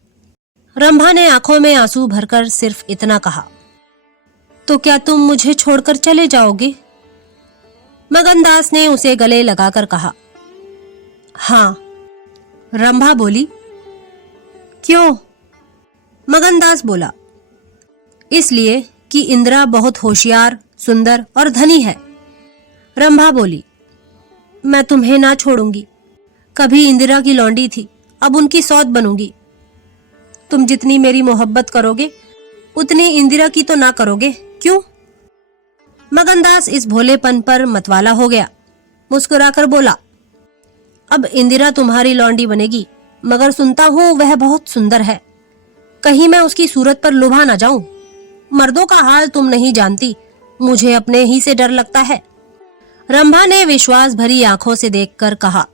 रंभा ने आंखों में आंसू भरकर सिर्फ इतना कहा, तो क्या तुम मुझे छोड़कर चले जाओगे? मगनदास ने उसे गले लगाकर कहा, हाँ। रंभा बोली, क्यों? मगनदास बोला, इसलिए कि इंदिरा बहुत होशियार, सुंदर और धनी है। रंभा बोली, मैं तुम्हें ना छोड़ूंगी। कभी इंदिरा की लौंडी थी, अब उनकी सौत बनूंगी। तुम जितनी मेरी मोहब्बत करोगे उतनी इंदिरा की तो ना करोगे, क्यों? मगनदास इस भोलेपन पर मतवाला हो गया। मुस्कुराकर बोला, अब इंदिरा तुम्हारी लौंडी बनेगी, मगर सुनता हूं वह बहुत सुंदर है। कहीं मैं उसकी सूरत पर लुभा ना जाऊं। मर्दों का हाल तुम नहीं जानती, मुझे अपने ही से डर लगता है। रंभा ने विश्वास भरी आंखों से देखकर कहा,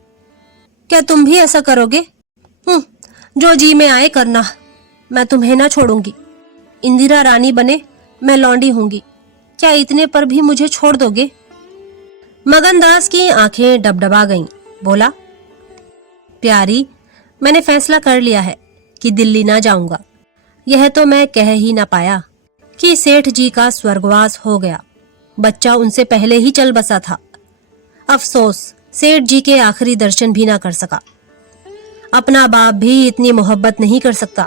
क्या तुम भी ऐसा करोगे? जो जी में आए करना, मैं तुम्हें ना छोड़ूंगी। इंदिरा रानी बने, मैं लौंडी होंगी। क्या इतने पर भी मुझे छोड़ दोगे? मगनदास की आंखें डबडबा गईं। बोला, प्यारी, मैंने फैसला कर लिया है कि दिल्ली ना जाऊंगा। यह तो मैं कह ही ना पाया कि सेठ जी का स्वर्गवास हो गया। बच्चा उनसे पहले ही चल बसा था। अफसोस, सेठ जी के आखिरी दर्शन भी ना कर सका। अपना बाप भी इतनी मोहब्बत नहीं कर सकता।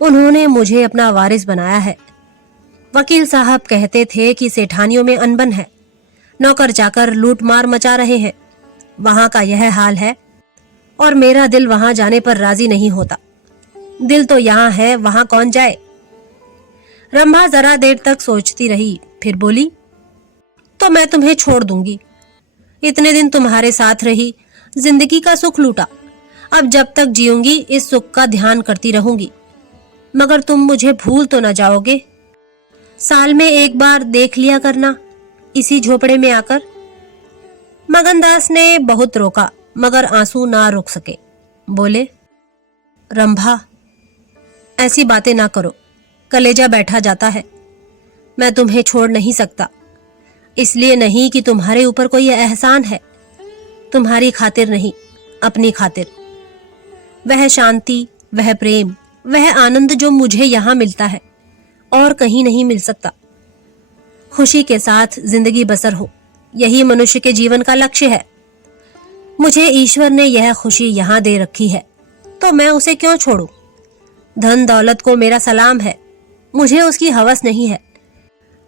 उन्होंने मुझे अपना वारिस बनाया है। वकील साहब कहते थे कि सेठानियों में अनबन है, नौकर चाकर लूट मार मचा रहे हैं। वहां का यह हाल है और मेरा दिल वहां जाने पर राजी नहीं होता। दिल तो यहाँ है, वहां कौन जाए? रंभा जरा देर तक सोचती रही, फिर बोली, तो मैं तुम्हें छोड़ दूंगी। इतने दिन तुम्हारे साथ रही, जिंदगी का सुख लूटा। अब जब तक जीऊंगी इस सुख का ध्यान करती रहूंगी। मगर तुम मुझे भूल तो न जाओगे? साल में एक बार देख लिया करना, इसी झोपड़े में आकर। मगनदास ने बहुत रोका, मगर आंसू ना रुक सके। बोले, रंभा, ऐसी बातें ना करो, कलेजा बैठा जाता है। मैं तुम्हें छोड़ नहीं सकता। इसलिए नहीं कि तुम्हारे ऊपर कोई एहसान है, तुम्हारी खातिर नहीं, अपनी खातिर। वह शांति, वह प्रेम, वह आनंद जो मुझे यहाँ मिलता है और कहीं नहीं मिल सकता। खुशी के साथ जिंदगी बसर हो, यही मनुष्य के जीवन का लक्ष्य है। मुझे ईश्वर ने यह खुशी यहाँ दे रखी है, तो मैं उसे क्यों छोड़ूं? धन दौलत को मेरा सलाम है, मुझे उसकी हवस नहीं है।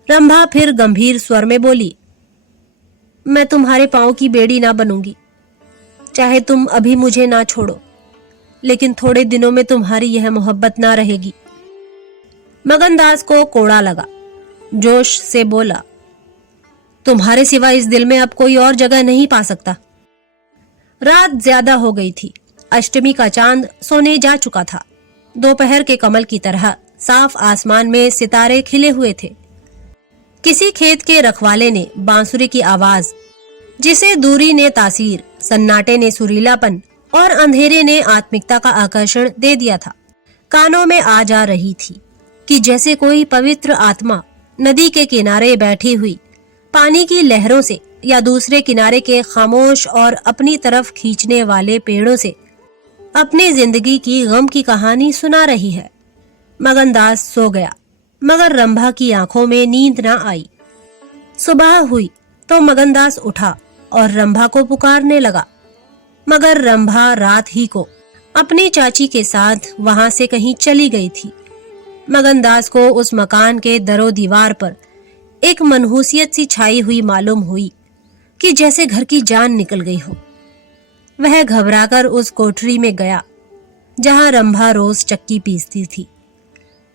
रंभा फिर गंभीर स्वर में बोली, मैं तुम्हारे पांव की बेड़ी ना बनूंगी। चाहे तुम अभी मुझे ना छोड़ो, लेकिन थोड़े दिनों में तुम्हारी यह मोहब्बत ना रहेगी। मगनदास को कोड़ा लगा, जोश से बोला, तुम्हारे सिवा इस दिल में अब कोई और जगह नहीं पा सकता। रात ज्यादा हो गई थी। अष्टमी का चांद सोने जा चुका था। दोपहर के कमल की तरह साफ आसमान में सितारे खिले हुए थे। किसी खेत के रखवाले ने बांसुरी की आवाज, जिसे दूरी ने तासीर, सन्नाटे ने सुरीलापन और अंधेरे ने आत्मिकता का आकर्षण दे दिया था, कानों में आ जा रही थी कि जैसे कोई पवित्र आत्मा नदी के किनारे बैठी हुई पानी की लहरों से या दूसरे किनारे के खामोश और अपनी तरफ खींचने वाले पेड़ों से अपनी जिंदगी की गम की कहानी सुना रही है। मगनदास सो गया, मगर रंभा की आंखों में नींद ना आई। सुबह हुई तो मगनदास उठा और रंभा को पुकारने लगा, मगर रंभा रात ही को अपनी चाची के साथ वहां से कहीं चली गई थी। मगनदास को उस मकान के दरो दीवार पर एक मनहूसियत सी छाई हुई मालूम हुई कि जैसे घर की जान निकल गई हो। वह घबराकर उस कोठरी में गया जहां रंभा रोज चक्की पीसती थी,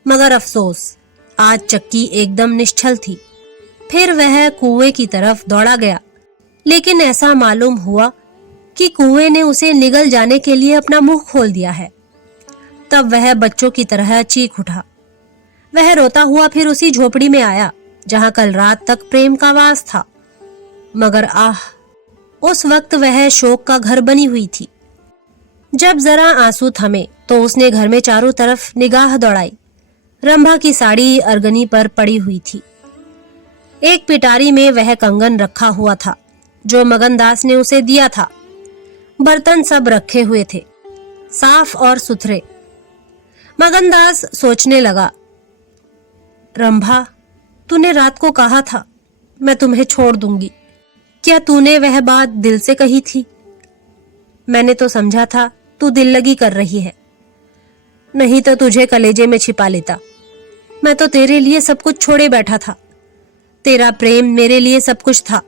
मगर अफसोस, आज चक्की एकदम निश्चल थी। फिर वह कुएं की तरफ दौड़ा गया, लेकिन ऐसा मालूम हुआ कि कुएं ने उसे निगल जाने के लिए अपना मुंह खोल दिया है। तब वह बच्चों की तरह चीख उठा। वह रोता हुआ फिर उसी झोपड़ी में आया जहां कल रात तक प्रेम का वास था, मगर आह, उस वक्त वह शोक का घर बनी हुई थी। जब जरा आंसू थमे तो उसने घर में चारों तरफ निगाह दौड़ाई। रंभा की साड़ी अरगनी पर पड़ी हुई थी। एक पिटारी में वह कंगन रखा हुआ था जो मगनदास ने उसे दिया था। बर्तन सब रखे हुए थे, साफ और सुथरे। मगनदास सोचने लगा, रंभा, तूने रात को कहा था मैं तुम्हें छोड़ दूंगी। क्या तूने वह बात दिल से कही थी? मैंने तो समझा था तू दिल लगी कर रही है, नहीं तो तुझे कलेजे में छिपा लेता। मैं तो तेरे लिए सब कुछ छोड़े बैठा था। तेरा प्रेम मेरे लिए सब कुछ था।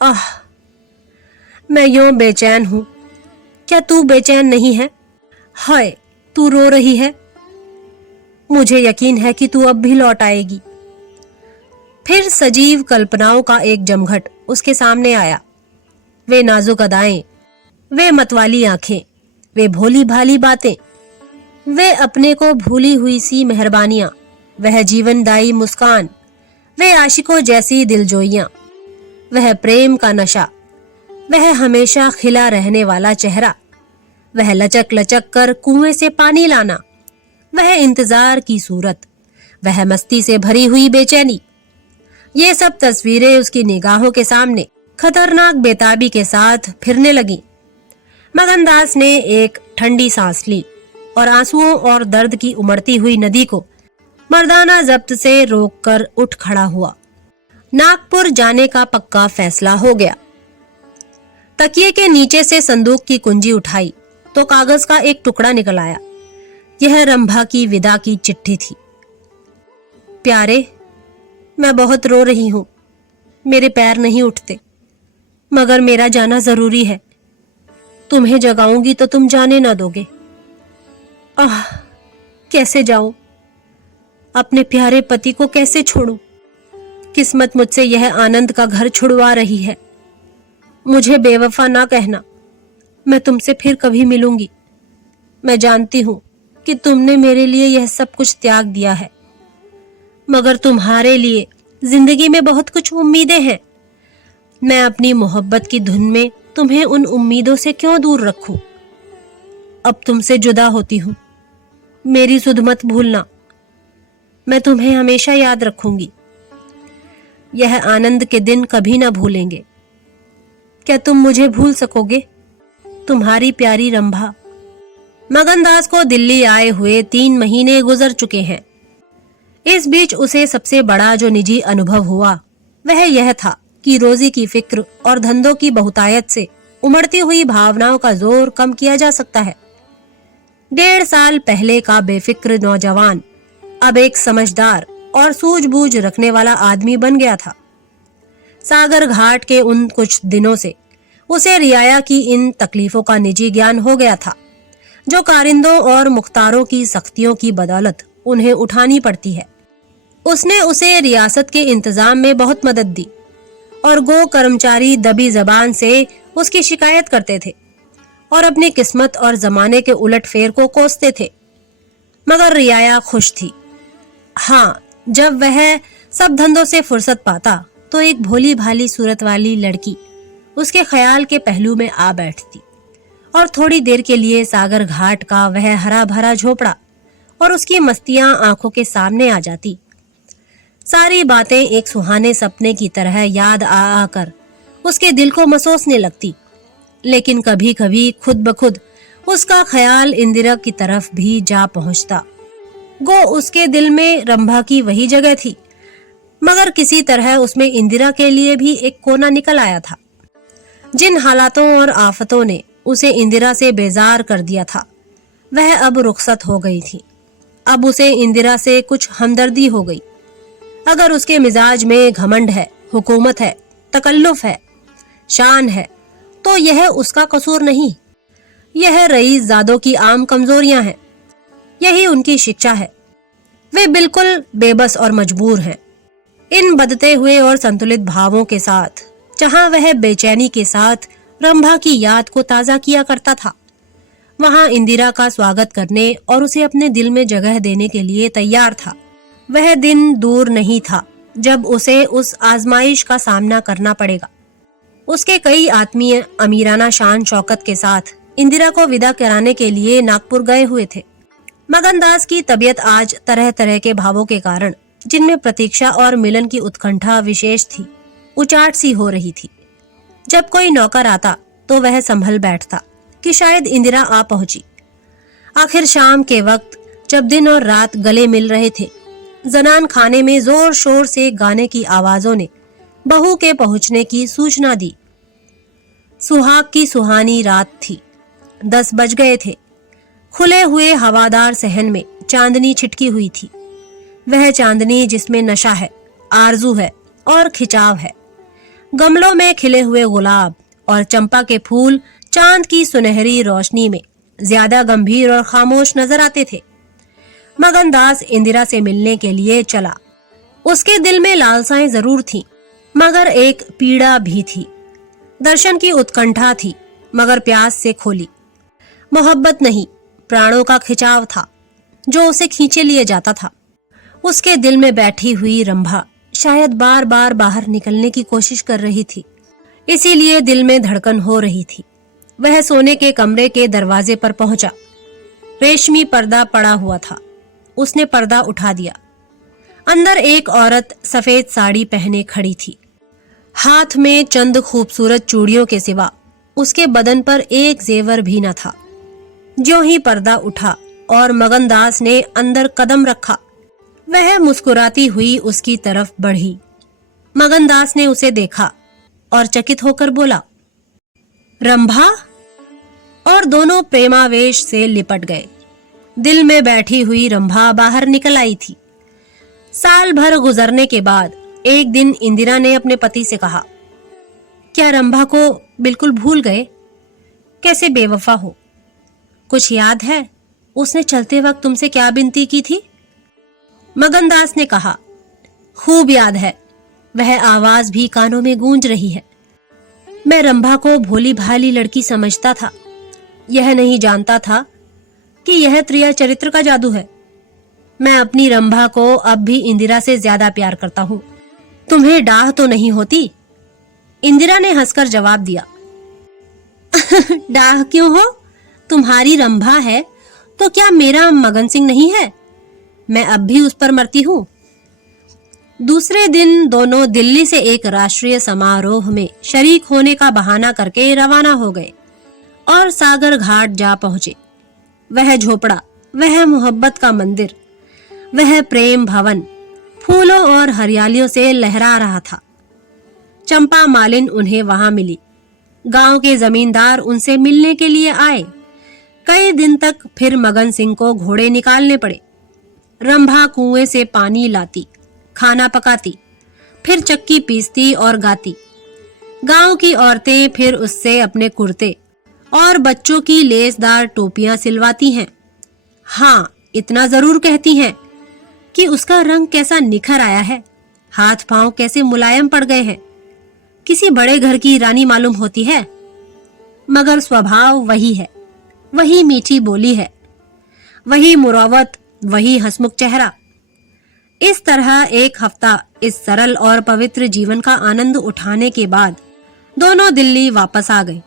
आह, मैं यूं बेचैन हूं, क्या तू बेचैन नहीं है? हाय, तू रो रही है। मुझे यकीन है कि तू अब भी लौट आएगी। फिर सजीव कल्पनाओं का एक जमघट उसके सामने आया। वे नाजुक अदाएं, वे मतवाली आंखें, वे भोली भाली बातें, वे अपने को भूली हुई सी मेहरबानियां, वह जीवनदायी मुस्कान, वे आशिकों जैसी दिलजोइयां, वह प्रेम का नशा, वह हमेशा खिला रहने वाला चेहरा, वह लचक लचक कर कुएं से पानी लाना, वह इंतजार की सूरत, वह मस्ती से भरी हुई बेचैनी, ये सब तस्वीरें उसकी निगाहों के सामने खतरनाक बेताबी के साथ फिरने लगी। मगनदास ने एक ठंडी सांस ली और आंसुओं और दर्द की उमड़ती हुई नदी को मर्दाना जब्त से रोककर उठ खड़ा हुआ। नागपुर जाने का पक्का फैसला हो गया। तकिए के नीचे से संदूक की कुंजी उठाई तो कागज का एक टुकड़ा निकल आया। यह रंभा की विदा की चिट्ठी थी। प्यारे, मैं बहुत रो रही हूं, मेरे पैर नहीं उठते, मगर मेरा जाना जरूरी है। तुम्हें जगाऊंगी तो तुम जाने ना दोगे। आह, कैसे जाऊं? अपने प्यारे पति को कैसे छोड़ूं? किस्मत मुझसे यह आनंद का घर छुड़वा रही है। मुझे बेवफा ना कहना, मैं तुमसे फिर कभी मिलूंगी। मैं जानती हूं कि तुमने मेरे लिए यह सब कुछ त्याग दिया है, मगर तुम्हारे लिए जिंदगी में बहुत कुछ उम्मीदें हैं। मैं अपनी मोहब्बत की धुन में तुम्हें उन उम्मीदों से क्यों दूर रखूं? अब तुमसे जुदा होती हूं, मेरी सुध मत भूलना। मैं तुम्हें हमेशा याद रखूंगी। यह आनंद के दिन कभी ना भूलेंगे। क्या तुम मुझे भूल सकोगे? तुम्हारी प्यारी रंभा। मगनदास को दिल्ली आए हुए 3 महीने गुजर चुके हैं। इस बीच उसे सबसे बड़ा जो निजी अनुभव हुआ वह यह था कि रोजी की फिक्र और धंधों की बहुतायत से उमड़ती हुई भावनाओं का जोर कम किया जा सकता है। 1.5 साल पहले का बेफिक्र नौजवान अब एक समझदार और सूझबूझ रखने वाला आदमी बन गया था। सागर घाट के उन कुछ दिनों से उसे रियाया की इन तकलीफों का निजी ज्ञान हो गया था, जो कारिंदों और मुख्तारों की सख्तियों की बदौलत उन्हें उठानी पड़ती है। उसने उसे रियासत के इंतजाम में बहुत मदद दी और गो कर्मचारी दबी जबान से उसकी शिकायत करते थे और अपनी किस्मत और जमाने के उलटफेर को कोसते थे। मगर रियाया खुश थी। हाँ, जब वह सब धंधों से फुर्सत पाता तो एक भोली भाली सूरत वाली लड़की उसके ख्याल के पहलू में आ बैठती और थोड़ी देर के लिए सागर घाट का वह हरा भरा झोपड़ा और उसकी मस्तियां आंखों के सामने आ जाती। सारी बातें एक सुहाने सपने की तरह याद आ आकर उसके दिल को मसोसने लगती। लेकिन कभी कभी खुद ब खुद उसका ख्याल इंदिरा की तरफ भी जा पहुंचता। गो उसके दिल में रंभा की वही जगह थी, मगर किसी तरह उसमें इंदिरा के लिए भी एक कोना निकल आया था। जिन हालातों और आफतों ने उसे इंदिरा से बेजार कर दिया था वह अब रुखसत हो गई थी। अब उसे इंदिरा से कुछ हमदर्दी हो गई। अगर उसके मिजाज में घमंड है, हुकूमत है, तकल्लुफ है, शान है, तो यह उसका कसूर नहीं। यह रईस ज़ादों की आम कमजोरियां हैं। यही उनकी शिक्षा है। वे बिल्कुल बेबस और मजबूर हैं। इन बदते हुए और संतुलित भावों के साथ जहां वह बेचैनी के साथ रंभा की याद को ताजा किया करता था, वहां इंदिरा का स्वागत करने और उसे अपने दिल में जगह देने के लिए तैयार था। वह दिन दूर नहीं था जब उसे उस आजमाइश का सामना करना पड़ेगा। उसके कई आत्मीय अमीराना शान शौकत के साथ इंदिरा को विदा कराने के लिए नागपुर गए हुए थे। मगनदास की तबीयत आज तरह तरह के भावों के कारण, जिनमें प्रतीक्षा और मिलन की उत्कंठा विशेष थी, उचाट सी हो रही थी। जब कोई नौकर आता तो वह संभल बैठता कि शायद इंदिरा आ पहुंची। आखिर शाम के वक्त जब दिन और रात गले मिल रहे थे, जनान खाने में जोर शोर से गाने की आवाजों ने बहू के पहुंचने की सूचना दी। सुहाग की सुहानी रात थी। 10 बज गए थे। खुले हुए हवादार सहन में चांदनी छिटकी हुई थी। वह चांदनी जिसमें नशा है, आरजू है और खिंचाव है। गमलों में खिले हुए गुलाब और चंपा के फूल चांद की सुनहरी रोशनी में ज्यादा गंभीर और खामोश नजर आते थे। मगनदास इंदिरा से मिलने के लिए चला। उसके दिल में लालसाएं जरूर थीं, मगर एक पीड़ा भी थी। दर्शन की उत्कंठा थी, मगर प्यास से खोली। मोहब्बत नहीं, प्राणों का खिंचाव था जो उसे खींचे लिए जाता था। उसके दिल में बैठी हुई रंभा शायद बार बार बाहर निकलने की कोशिश कर रही थी, इसीलिए दिल में धड़कन हो रही थी। वह सोने के कमरे के दरवाजे पर पहुंचा। रेशमी पर्दा पड़ा हुआ था। उसने पर्दा उठा दिया। अंदर एक औरत सफेद साड़ी पहने खड़ी थी। हाथ में चंद खूबसूरत चूड़ियों के सिवा उसके बदन पर एक जेवर भी न था। ज्यों ही पर्दा उठा और मगनदास ने अंदर कदम रखा, वह मुस्कुराती हुई उसकी तरफ बढ़ी। मगनदास ने उसे देखा और चकित होकर बोला, रंभा? और दोनों प्रेमावेश से लिपट गए। दिल में बैठी हुई रंभा बाहर निकल आई थी। साल भर गुजरने के बाद एक दिन इंदिरा ने अपने पति से कहा, क्या रंभा को बिल्कुल भूल गए? कैसे बेवफा हो। कुछ याद है उसने चलते वक्त तुमसे क्या विनती की थी? मगनदास ने कहा, खूब याद है। वह आवाज भी कानों में गूंज रही है। मैं रंभा को भोली भाली लड़की समझता था, यह नहीं जानता था कि यह त्रिया चरित्र का जादू है। मैं अपनी रंभा को अब भी इंदिरा से ज्यादा प्यार करता हूँ। तुम्हें डाह तो नहीं होती? इंदिरा ने हंसकर जवाब दिया, डाह क्यों हो? तुम्हारी रंभा है तो क्या मेरा मगन सिंह नहीं है? मैं अब भी उस पर मरती हूँ। दूसरे दिन दोनों दिल्ली से एक राष्ट्रीय समारोह में शरीक होने का बहाना करके रवाना हो गए और सागर घाट जा पहुंचे। वह झोपड़ा, वह मोहब्बत का मंदिर, वह प्रेम भवन फूलों और हरियालियों से लहरा रहा था। चंपा मालिन उन्हें वहां मिली। गांव के जमींदार उनसे मिलने के लिए आए। कई दिन तक फिर मगन सिंह को घोड़े निकालने पड़े। रंभा कुएं से पानी लाती, खाना पकाती, फिर चक्की पीसती और गाती। गांव की औरतें फिर उससे अपने कुर्ते और बच्चों की लेसदार टोपियां सिलवाती हैं। हाँ, इतना जरूर कहती हैं कि उसका रंग कैसा निखर आया है, हाथ पांव कैसे मुलायम पड़ गए हैं, किसी बड़े घर की रानी मालूम होती है। मगर स्वभाव वही है, वही मीठी बोली है, वही मुरवत, वही हंसमुख चेहरा। इस तरह एक हफ्ता इस सरल और पवित्र जीवन का आनंद उठाने के बाद दोनों दिल्ली वापस आ गए।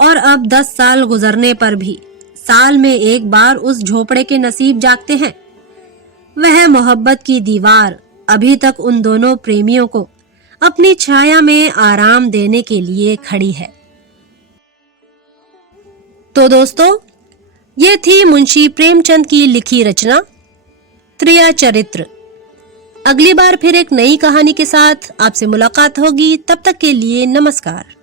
और अब 10 साल गुजरने पर भी साल में एक बार उस झोपड़े के नसीब जागते हैं। वह मोहब्बत की दीवार अभी तक उन दोनों प्रेमियों को अपनी छाया में आराम देने के लिए खड़ी है। तो दोस्तों, ये थी मुंशी प्रेमचंद की लिखी रचना त्रिया चरित्र। अगली बार फिर एक नई कहानी के साथ आपसे मुलाकात होगी। तब तक के लिए नमस्कार।